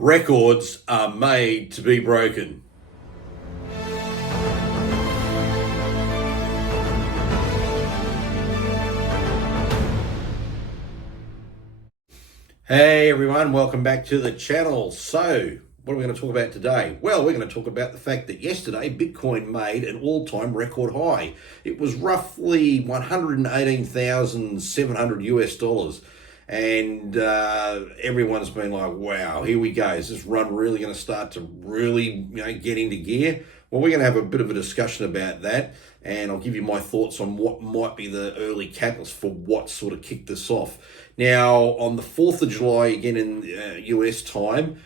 Records are made to be broken. Hey everyone, welcome back to the channel. So, what are we going to talk about today? Well, we're going to talk about the fact that yesterday Bitcoin made an all-time record high. It was roughly 118,700 US dollars. And everyone's been like, wow, here we go. Is this run really going to start to really get into gear? Well, we're going to have a bit of a discussion about that, and I'll give you my thoughts on what might be the early catalyst for what sort of kicked this off. Now, on the 4th of July, again in US time,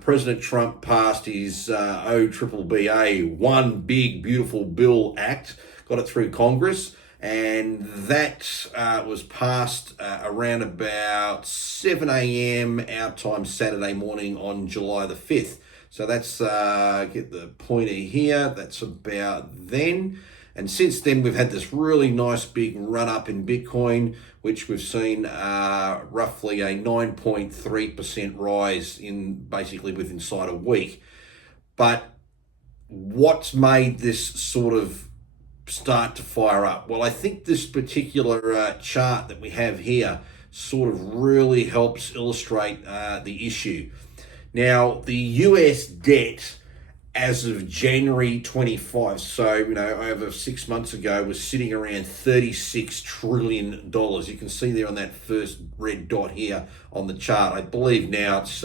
President Trump passed his OBBBA, One Big Beautiful Bill Act, got it through Congress. And that was passed around about 7 a.m. our time Saturday morning on July the 5th. So that's, get the pointer here, that's about then. And since then, we've had this really nice big run up in Bitcoin, which we've seen roughly a 9.3% rise in basically within inside a week. But what's made this sort of start to fire up? Well, I think this particular chart that we have here sort of really helps illustrate the issue. Now, the US debt as of January 25, so over 6 months ago, was sitting around $36 trillion. You can see there on that first red dot here on the chart. I believe now it's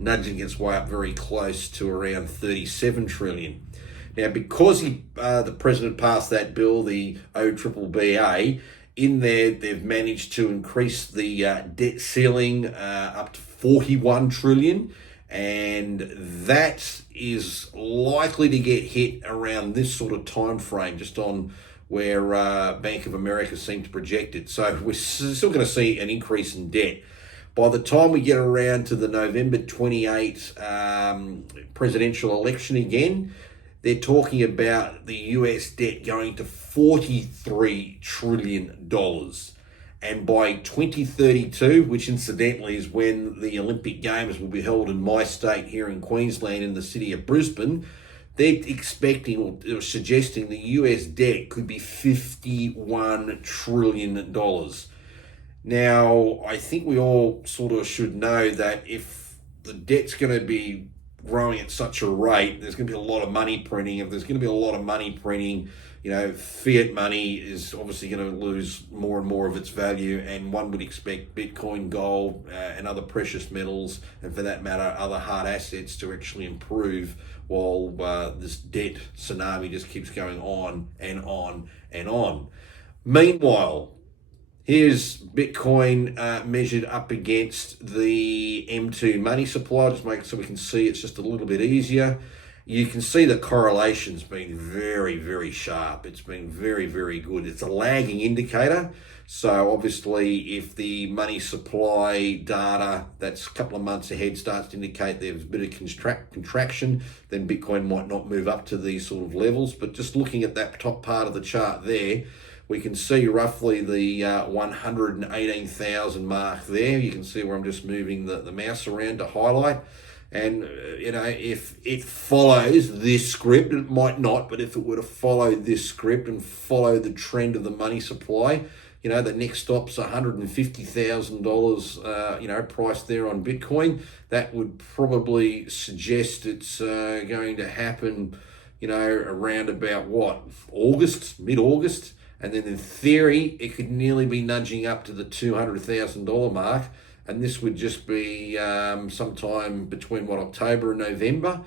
nudging its way up very close to around 37 trillion. Now, because the president passed that bill, the OBBBA, in there they've managed to increase the debt ceiling up to 41 trillion, and that is likely to get hit around this sort of time frame, just on where Bank of America seem to project it. So we're still going to see an increase in debt. By the time we get around to the November 28 presidential election again, they're talking about the US debt going to $43 trillion. And by 2032, which incidentally is when the Olympic Games will be held in my state here in Queensland in the city of Brisbane, they're expecting or suggesting the US debt could be $51 trillion. Now, I think we all sort of should know that if the debt's going to be growing at such a rate, there's going to be a lot of money printing. If there's going to be a lot of money printing, fiat money is obviously going to lose more and more of its value, and one would expect Bitcoin, gold, and other precious metals, and for that matter, other hard assets to actually improve while this debt tsunami just keeps going on and on and on. Meanwhile, here's Bitcoin measured up against the M2 money supply. Just make it so we can see it's just a little bit easier. You can see the correlation's been very, very sharp. It's been very, very good. It's a lagging indicator. So obviously, if the money supply data that's a couple of months ahead starts to indicate there's a bit of contraction, then Bitcoin might not move up to these sort of levels. But just looking at that top part of the chart there, we can see roughly the 118,000 mark there. You can see where I'm just moving the mouse around to highlight. And, if it follows this script, it might not, but if it were to follow this script and follow the trend of the money supply, the next stop's $150,000, price there on Bitcoin. That would probably suggest it's going to happen, around about mid-August. And then in theory, it could nearly be nudging up to the $200,000 mark. And this would just be sometime between October and November.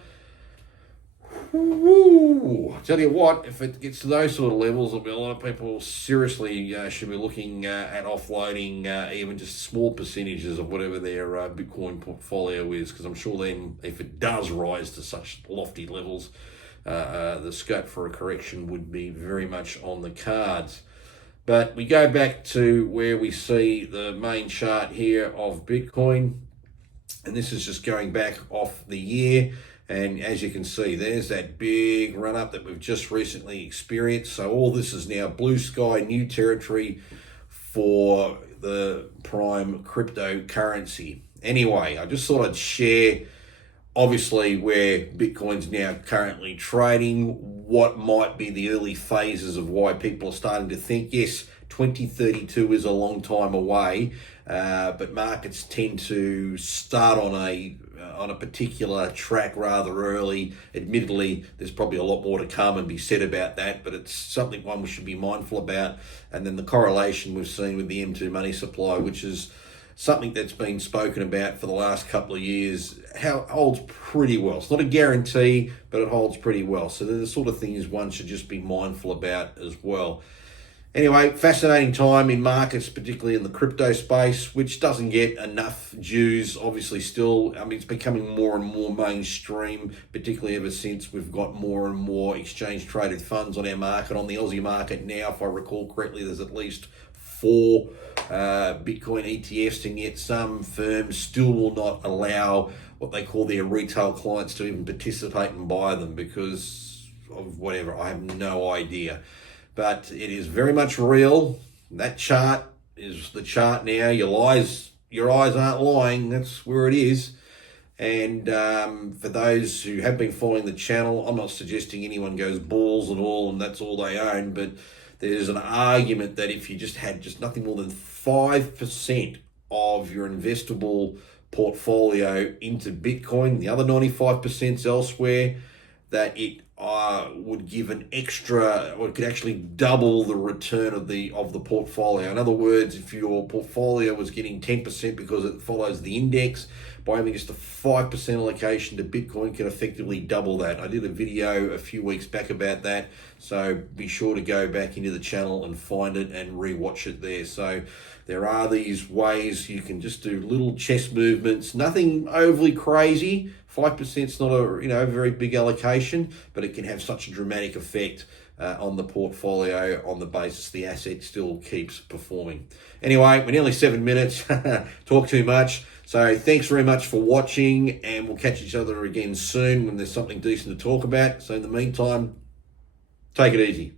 Woo! I tell you what, if it gets to those sort of levels, there'll be a lot of people seriously should be looking at offloading even just small percentages of whatever their Bitcoin portfolio is, because I'm sure then if it does rise to such lofty levels, the scope for a correction would be very much on the cards. But we go back to where we see the main chart here of Bitcoin, and this is just going back off the year. And as you can see, there's that big run up that we've just recently experienced. So all this is now blue sky, new territory for the prime cryptocurrency. Anyway, I just thought I'd share obviously where Bitcoin's now currently trading, what might be the early phases of why people are starting to think, yes, 2032 is a long time away, but markets tend to start on a particular track rather early. Admittedly, there's probably a lot more to come and be said about that, but it's something one we should be mindful about. And then the correlation we've seen with the M2 money supply, which is something that's been spoken about for the last couple of years, holds pretty well. It's not a guarantee, but it holds pretty well. So they're the sort of things one should just be mindful about as well. Anyway, fascinating time in markets, particularly in the crypto space, which doesn't get enough dues, obviously still. I mean, it's becoming more and more mainstream, particularly ever since we've got more and more exchange-traded funds on our market. On the Aussie market now, if I recall correctly, there's at least 4 Bitcoin ETFs, and yet some firms still will not allow what they call their retail clients to even participate and buy them because of whatever. I have no idea. But it is very much real. That chart is the chart now. Your eyes aren't lying. That's where it is. And for those who have been following the channel, I'm not suggesting anyone goes balls and all and that's all they own, but there's an argument that if you just had nothing more than 5% of your investable portfolio into Bitcoin, the other 95% elsewhere, that it would give an extra, or it could actually double the return of the portfolio. In other words, if your portfolio was getting 10% because it follows the index, by having just a 5% allocation to Bitcoin can effectively double that. I did a video a few weeks back about that, so be sure to go back into the channel and find it and rewatch it there. So there are these ways you can just do little chess movements, nothing overly crazy. 5% is not a very big allocation, but it can have such a dramatic effect on the portfolio on the basis the asset still keeps performing. Anyway, we're nearly 7 minutes. Talk too much. So thanks very much for watching, and we'll catch each other again soon when there's something decent to talk about. So in the meantime, take it easy.